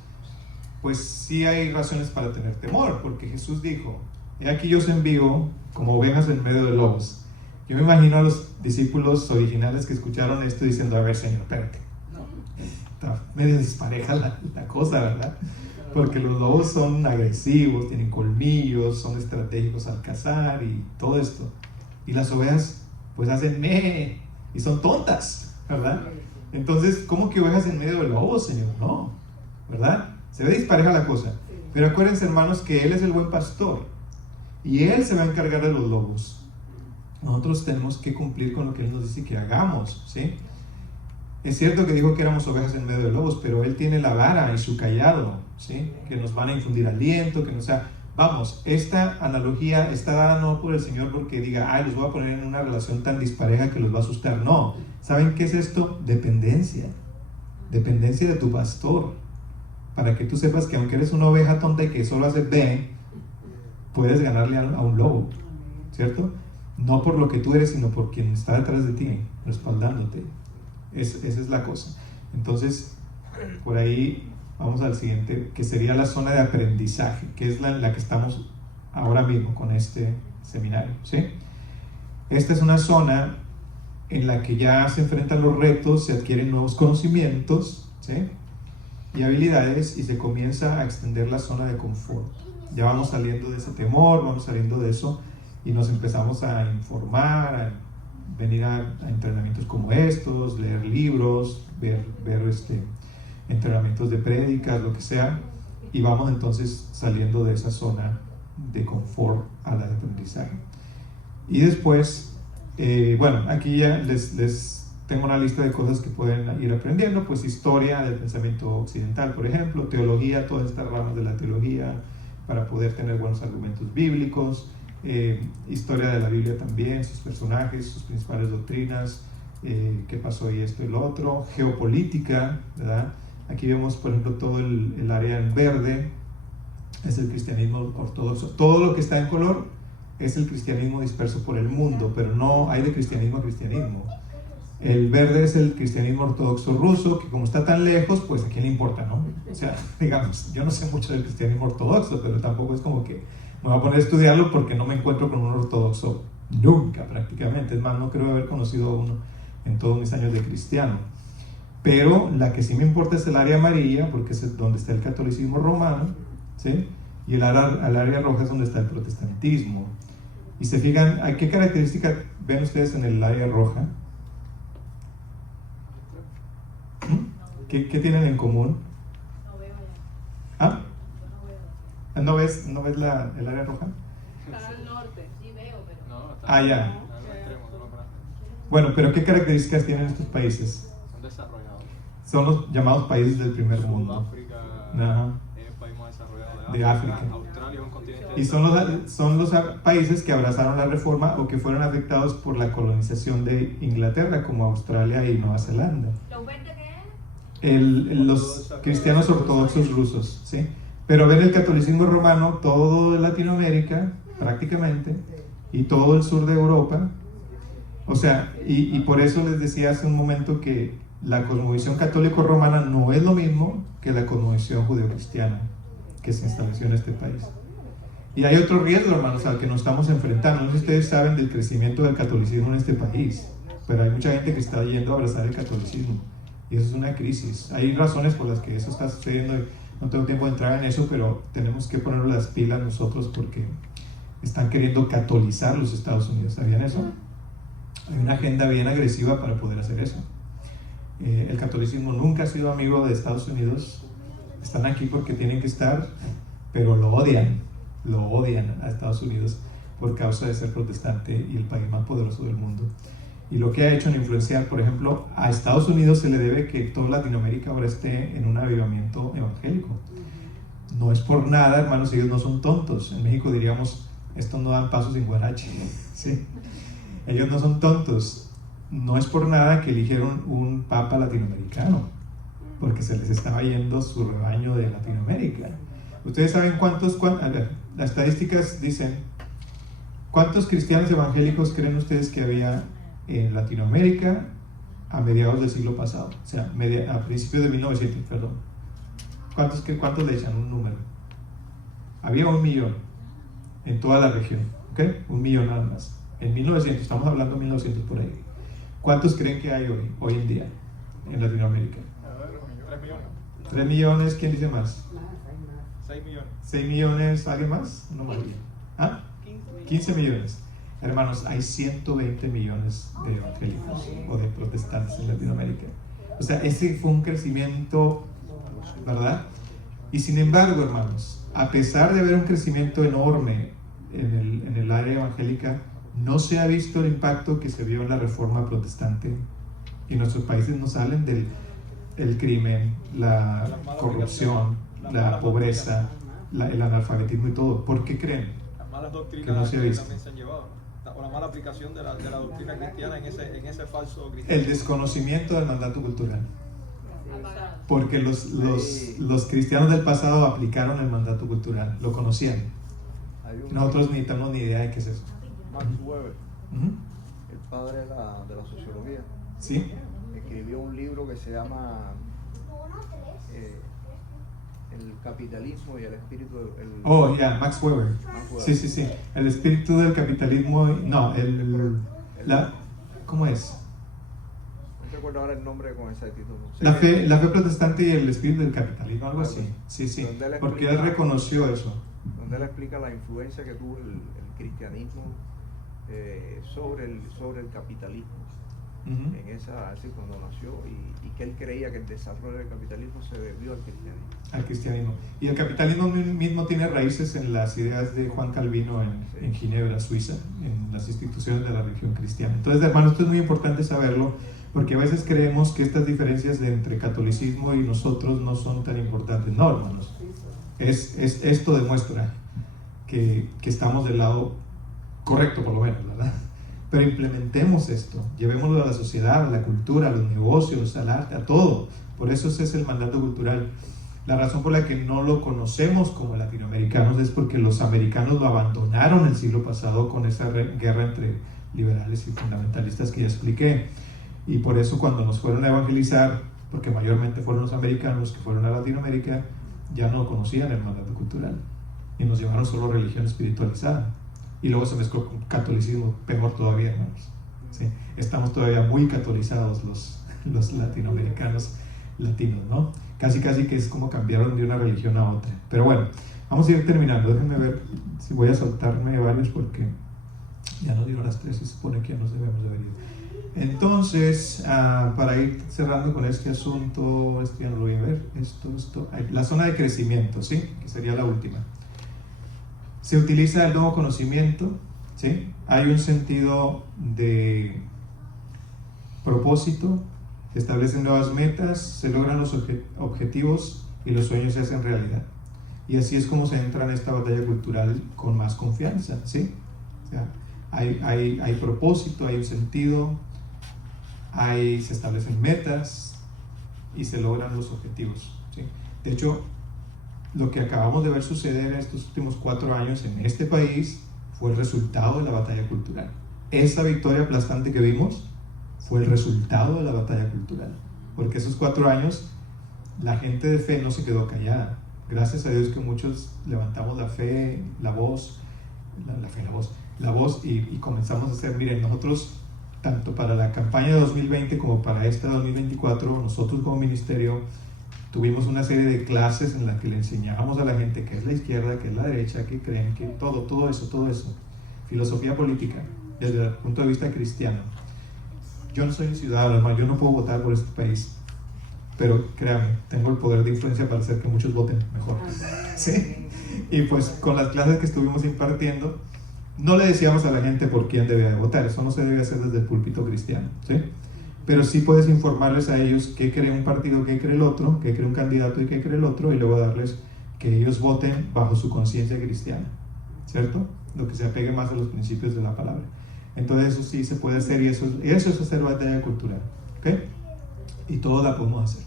pues sí hay razones para tener temor, porque Jesús dijo, he aquí yo os envío como ovejas en medio de lobos. Yo me imagino a los discípulos originales que escucharon esto diciendo, a ver, Señor, espérate, está medio dispareja la cosa, ¿verdad? Porque los lobos son agresivos, tienen colmillos, son estratégicos al cazar y todo esto. Y las ovejas, pues hacen meh, y son tontas, ¿verdad? Entonces, ¿cómo que ovejas en medio de lobos, Señor? No, ¿verdad? Se ve dispareja la cosa. Pero acuérdense, hermanos, que Él es el buen pastor y Él se va a encargar de los lobos. Nosotros tenemos que cumplir con lo que Él nos dice que hagamos, ¿sí? Es cierto que dijo que éramos ovejas en medio de lobos, pero Él tiene la vara y su cayado, ¿sí? Que nos van a infundir aliento, que nos... Vamos, esta analogía está dada no por el Señor porque diga, los voy a poner en una relación tan dispareja que los va a asustar. No, ¿saben qué es esto? Dependencia. Dependencia de tu pastor. Para que tú sepas que aunque eres una oveja tonta y que solo hace B, puedes ganarle a un lobo, ¿cierto? No por lo que tú eres, sino por quien está detrás de ti, respaldándote. Esa es la cosa. Entonces, por ahí... Vamos al siguiente, que sería la zona de aprendizaje, que es en la que estamos ahora mismo con este seminario, ¿sí? Esta es una zona en la que ya se enfrentan los retos, se adquieren nuevos conocimientos, ¿sí? Y habilidades, y se comienza a extender la zona de confort. Ya vamos saliendo de ese temor, vamos saliendo de eso, y nos empezamos a informar, a venir a entrenamientos como estos, leer libros, ver entrenamientos de prédicas, lo que sea, y vamos entonces saliendo de esa zona de confort a la de aprendizaje. Y después, aquí ya les tengo una lista de cosas que pueden ir aprendiendo, pues historia del pensamiento occidental, por ejemplo, teología, todas estas ramas de la teología, para poder tener buenos argumentos bíblicos, historia de la Biblia también, sus personajes, sus principales doctrinas, qué pasó y esto y lo otro, geopolítica, ¿verdad? Aquí vemos, por ejemplo, todo el área en verde, es el cristianismo ortodoxo. Todo lo que está en color es el cristianismo disperso por el mundo, pero no hay de cristianismo a cristianismo. El verde es el cristianismo ortodoxo ruso, que como está tan lejos, pues a quién le importa, ¿no? O sea, digamos, yo no sé mucho del cristianismo ortodoxo, pero tampoco es como que Me voy a poner a estudiarlo porque no me encuentro con un ortodoxo nunca prácticamente. Es más, no creo haber conocido a uno en todos mis años de cristiano. Pero la que sí me importa es el área amarilla, porque es donde está el catolicismo romano, ¿sí? Y el área roja es donde está el protestantismo. Y se fijan, ¿a qué característica ven ustedes en el área roja? ¿Qué tienen en común? No veo ya. ¿Ah? Yo no veo. ¿No ves el área roja? Está al norte. Sí veo, pero. No, está Ah, ya. al extremo, de los brazos. Bueno, pero ¿qué características tienen estos países? Son desarrollados. Son los llamados países del primer mundo. Sudáfrica Ajá. es el país más desarrollado De África. Australia es un continente. Y son los países que abrazaron la reforma o que fueron afectados por la colonización de Inglaterra, como Australia y Nueva Zelanda. ¿Los verdes qué es? Los cristianos ortodoxos rusos, ¿sí? Pero ven el catolicismo romano, todo Latinoamérica, prácticamente, y todo el sur de Europa. O sea, y por eso les decía hace un momento que la cosmovisión católico-romana no es lo mismo que la cosmovisión judeocristiana que se estableció en este país. Y hay otro riesgo, hermanos, al que nos estamos enfrentando. No sé si ustedes saben del crecimiento del catolicismo en este país, pero hay mucha gente que está yendo a abrazar el catolicismo. Y eso es una crisis. Hay razones por las que eso está sucediendo. No tengo tiempo de entrar en eso, pero tenemos que poner las pilas nosotros porque están queriendo catolizar los Estados Unidos. ¿Sabían eso? Hay una agenda bien agresiva para poder hacer eso. El catolicismo nunca ha sido amigo de Estados Unidos. Están aquí porque tienen que estar, pero lo odian a Estados Unidos por causa de ser protestante y el país más poderoso del mundo. Y lo que ha hecho en influenciar, por ejemplo, a Estados Unidos se le debe que toda Latinoamérica ahora esté en un avivamiento evangélico. No es por nada, hermanos, ellos no son tontos. En México diríamos, estos no dan pasos sin guarache, ¿sí? Ellos no son tontos. No es por nada que eligieron un papa latinoamericano, porque se les estaba yendo su rebaño de Latinoamérica. Ustedes saben a ver, las estadísticas dicen, ¿cuántos cristianos evangélicos creen ustedes que había en Latinoamérica a mediados del siglo pasado? O sea, a principios de 1900, perdón. ¿Cuántos le echan un número? Había 1 millón en toda la región, ¿ok? 1 millón nada más. En 1900, estamos hablando de 1900 por ahí. ¿Cuántos creen que hay hoy en día en Latinoamérica? 3 millones. 3 millones, ¿quién dice más? 6 millones. 6 millones, ¿alguien más? No más bien. ¿Ah? 15 millones. Hermanos, hay 120 millones de evangélicos o de protestantes en Latinoamérica. O sea, ese fue un crecimiento, ¿verdad? Y sin embargo, hermanos, a pesar de haber un crecimiento enorme en el área evangélica, no se ha visto el impacto que se vio en la reforma protestante. Y nuestros países no salen del crimen, la corrupción, la pobreza, el analfabetismo y todo. ¿Por qué creen? Las malas doctrinas Que no se ha visto. también se han llevado, ¿no? O la mala aplicación de la doctrina cristiana en ese falso El cristianismo. desconocimiento del mandato cultural. Apagado. Porque los cristianos del pasado aplicaron el mandato cultural, lo conocían. Nosotros ni tenemos ni idea de qué es eso. Max Weber, Ujú. el padre de la sociología, ¿Sí? escribió un libro que se llama El capitalismo y el espíritu Oh, ya, Max Weber. Max Weber. Sí, sí, sí. El espíritu del capitalismo. No, ¿cómo es? No recuerdo ahora el nombre con exactitud. No sé La fe protestante y el espíritu del capitalismo, algo así. Sí, sí. Donde él Porque él explica- reconoció eso. donde él explica la influencia que tuvo el cristianismo sobre el capitalismo Ujú. en así cuando nació y que él creía que el desarrollo del capitalismo se debió al cristianismo. Al cristianismo. Y el capitalismo mismo tiene raíces en las ideas de Juan Calvino en Ginebra, Suiza, en las instituciones de la religión cristiana. Entonces, hermanos, esto es muy importante saberlo, porque a veces creemos que estas diferencias entre catolicismo y nosotros no son tan importantes. No, hermanos. Esto demuestra que estamos del lado correcto, por lo menos, ¿verdad? Pero implementemos esto, llevémoslo a la sociedad, a la cultura, a los negocios, al arte, a todo. Por eso ese es el mandato cultural. La razón por la que no lo conocemos como latinoamericanos es porque los americanos lo abandonaron el siglo pasado con esa guerra entre liberales y fundamentalistas que ya expliqué. Y por eso cuando nos fueron a evangelizar, porque mayormente fueron los americanos que fueron a Latinoamérica, ya no conocían el mandato cultural. y nos llamaron solo religión espiritualizada. Y luego se mezcló con catolicismo, peor todavía, hermanos. ¿Sí? Estamos todavía muy catolizados los latinoamericanos latinos, ¿no? Casi que es como cambiaron de una religión a otra. Pero bueno, vamos a ir terminando. Déjenme ver si voy a saltarme varios porque ya nos dieron las 3 y se supone que ya nos debemos de haber ido. Entonces, para ir cerrando con este asunto, ya no lo voy a ver, la zona de crecimiento, ¿sí? Que sería la última. Se utiliza el nuevo conocimiento, ¿sí? Hay un sentido de propósito, se establecen nuevas metas, se logran los objetivos y los sueños se hacen realidad. Y así es como se entra en esta batalla cultural con más confianza, ¿sí? O sea, hay propósito, hay un sentido, se establecen metas y se logran los objetivos, ¿sí? De hecho, lo que acabamos de ver suceder en estos últimos 4 años en este país fue el resultado de la batalla cultural. Esa victoria aplastante que vimos fue el resultado de la batalla cultural, porque esos 4 años la gente de fe no se quedó callada. Gracias a Dios que muchos levantamos la fe, la voz y comenzamos a hacer, miren, nosotros tanto para la campaña de 2020 como para esta 2024, nosotros como ministerio tuvimos una serie de clases en las que le enseñábamos a la gente qué es la izquierda, qué es la derecha, qué creen, que todo eso, filosofía política, desde el punto de vista cristiano. Yo no soy un ciudadano, hermano, yo no puedo votar por este país, pero créanme, tengo el poder de influencia para hacer que muchos voten mejor. ¿Sí? Y pues con las clases que estuvimos impartiendo, no le decíamos a la gente por quién debía votar, eso no se debe hacer desde el púlpito cristiano, ¿sí? Pero sí puedes informarles a ellos qué cree un partido, qué cree el otro, qué cree un candidato y qué cree el otro, y luego darles que ellos voten bajo su conciencia cristiana, ¿cierto? Lo que se apegue más a los principios de la palabra. Entonces eso sí se puede hacer, y eso es hacer batalla cultural, ¿ok? Y todo la podemos hacer.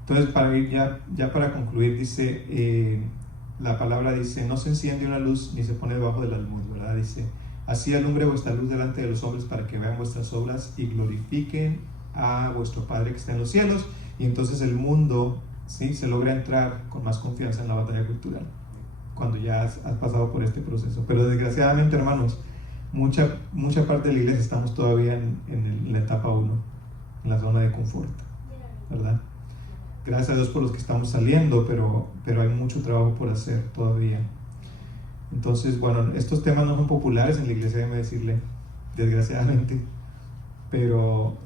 Entonces, para ir ya para concluir, dice, la palabra dice, no se enciende una luz ni se pone debajo del almud, ¿verdad? Dice, así alumbre vuestra luz delante de los hombres para que vean vuestras obras y glorifiquen a vuestro Padre que está en los cielos. Y entonces el mundo, ¿sí?, se logra entrar con más confianza en la batalla cultural cuando ya has pasado por este proceso. Pero desgraciadamente, hermanos, mucha parte de la iglesia estamos todavía en la etapa 1, en la zona de confort, ¿verdad? Gracias a Dios por los que estamos saliendo, pero hay mucho trabajo por hacer todavía. Entonces, bueno, estos temas no son populares en la iglesia, déjeme decirle, desgraciadamente, pero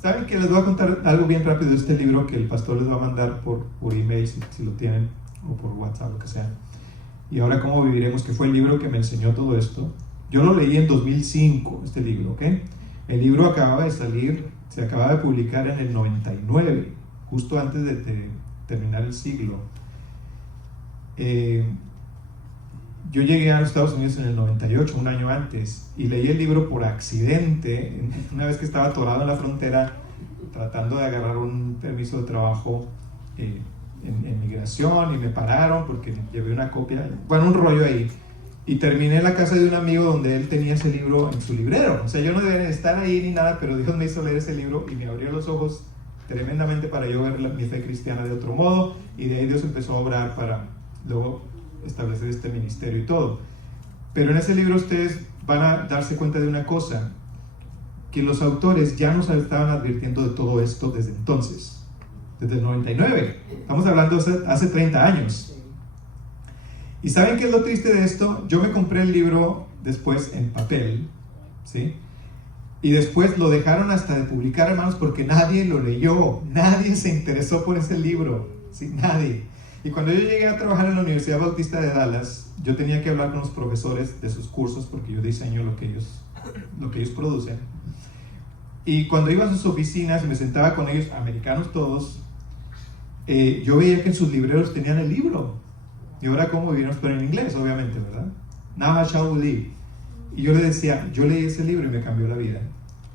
¿saben que les voy a contar algo bien rápido de este libro que el pastor les va a mandar por email si lo tienen, o por WhatsApp, lo que sea? Y ahora, ¿cómo viviremos? Que fue el libro que me enseñó todo esto. Yo lo leí en 2005, este libro, ¿ok? El libro acababa de salir, se acababa de publicar en el 99, justo antes de terminar el siglo. Yo llegué a los Estados Unidos en el 98, un año antes, y leí el libro por accidente, una vez que estaba atorado en la frontera, tratando de agarrar un permiso de trabajo en migración, y me pararon porque llevé una copia, bueno, un rollo ahí, y terminé en la casa de un amigo donde él tenía ese libro en su librero. O sea, yo no debería estar ahí ni nada, pero Dios me hizo leer ese libro y me abrió los ojos tremendamente para yo ver mi fe cristiana de otro modo, y de ahí Dios empezó a obrar para luego establecer este ministerio y todo. Pero en ese libro ustedes van a darse cuenta de una cosa, que los autores ya nos estaban advirtiendo de todo esto desde entonces, desde el 99, estamos hablando hace 30 años. ¿Y saben qué es lo triste de esto? Yo me compré el libro después en papel, ¿sí? Y después lo dejaron hasta de publicar, hermanos, porque nadie lo leyó, nadie se interesó por ese libro, ¿sí? Nadie. Y cuando yo llegué a trabajar en la Universidad Bautista de Dallas, yo tenía que hablar con los profesores de sus cursos, porque yo diseño lo que ellos producen. Y cuando iba a sus oficinas y me sentaba con ellos, americanos todos, yo veía que en sus libreros tenían el libro. Y ahora, ¿cómo vivimos? Pero en inglés, obviamente, ¿verdad? Now I shall believe. Y yo le decía, yo leí ese libro y me cambió la vida.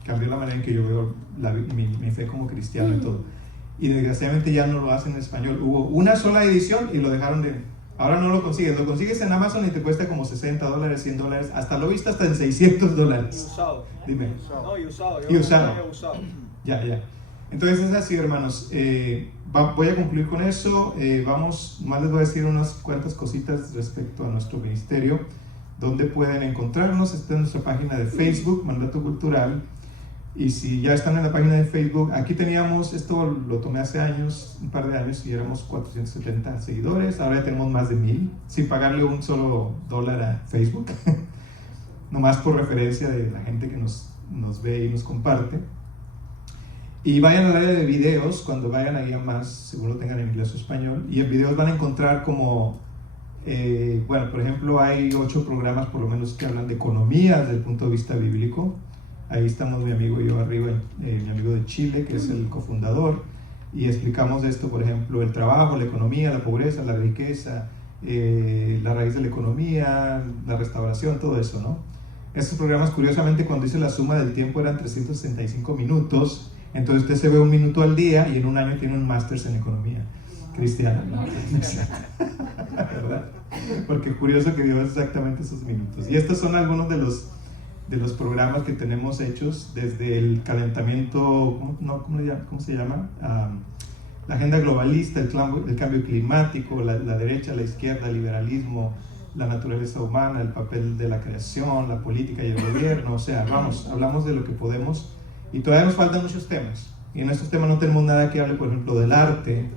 Cambió la manera en que yo veo mi fe como cristiano y todo. Y desgraciadamente ya no lo hacen en español. Hubo una sola edición y lo dejaron de... Ahora no lo consigues. Lo consigues en Amazon y te cuesta como $60, $100. Hasta lo he visto hasta en $600. Y usado. Dime. No, y usado. Y usado. Ya. Entonces es así, hermanos. Voy a concluir con eso. Más les voy a decir unas cuantas cositas respecto a nuestro ministerio. ¿Dónde pueden encontrarnos? Está en nuestra página de Facebook, Mandato Cultural. Y si ya están en la página de Facebook, aquí teníamos, esto lo tomé hace años, un par de años, y éramos 470 seguidores. Ahora ya tenemos más de 1000, sin pagarle un solo dólar a Facebook. Nomás por referencia de la gente que nos ve y nos comparte. Y vayan al área de videos, cuando vayan ahí a más, seguro tengan en inglés o español, y en videos van a encontrar como, por ejemplo, hay 8 programas por lo menos que hablan de economía desde el punto de vista bíblico. Ahí estamos mi amigo y yo arriba, mi amigo de Chile, que es el cofundador, y explicamos esto, por ejemplo, el trabajo, la economía, la pobreza, la riqueza, la raíz de la economía, la restauración, todo eso, ¿no? Estos programas, curiosamente, cuando hice la suma del tiempo eran 365 minutos, entonces usted se ve 1 minuto al día y en un año tiene un máster en economía cristiana, ¿no? ¿Verdad? Porque curioso que dio exactamente esos minutos. Y estos son algunos de los programas que tenemos hechos desde el calentamiento, ¿cómo se llama? La agenda globalista, el cambio climático, la derecha, la izquierda, el liberalismo, la naturaleza humana, el papel de la creación, la política y el gobierno. O sea, hablamos de lo que podemos, y todavía nos faltan muchos temas. Y en estos temas no tenemos nada que hable, por ejemplo, del arte,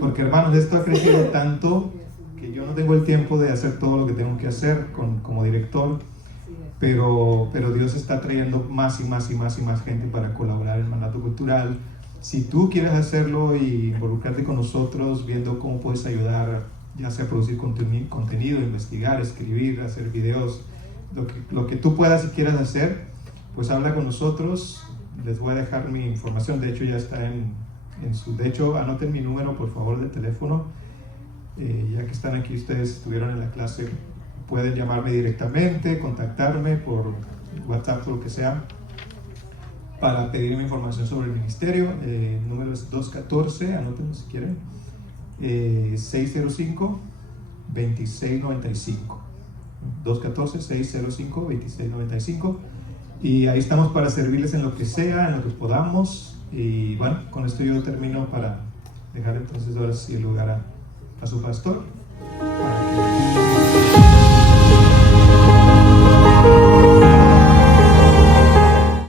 porque, hermanos, esto ha crecido tanto que yo no tengo el tiempo de hacer todo lo que tengo que hacer como director. Pero Dios está trayendo más y más gente para colaborar en Mandato Cultural. Si tú quieres hacerlo y involucrarte con nosotros, viendo cómo puedes ayudar, ya sea producir contenido, investigar, escribir, hacer videos, lo que tú puedas y quieras hacer, pues habla con nosotros. Les voy a dejar mi información, de hecho ya está de hecho anoten mi número por favor de teléfono, ya que están aquí, ustedes estuvieron en la clase. Pueden llamarme directamente, contactarme por WhatsApp o lo que sea, para pedirme información sobre el ministerio. El número es 214, anótenlo si quieren, 605-2695. 214-605-2695. Y ahí estamos para servirles en lo que sea, en lo que podamos. Y bueno, con esto yo termino para dejar entonces ahora sí el lugar a su pastor.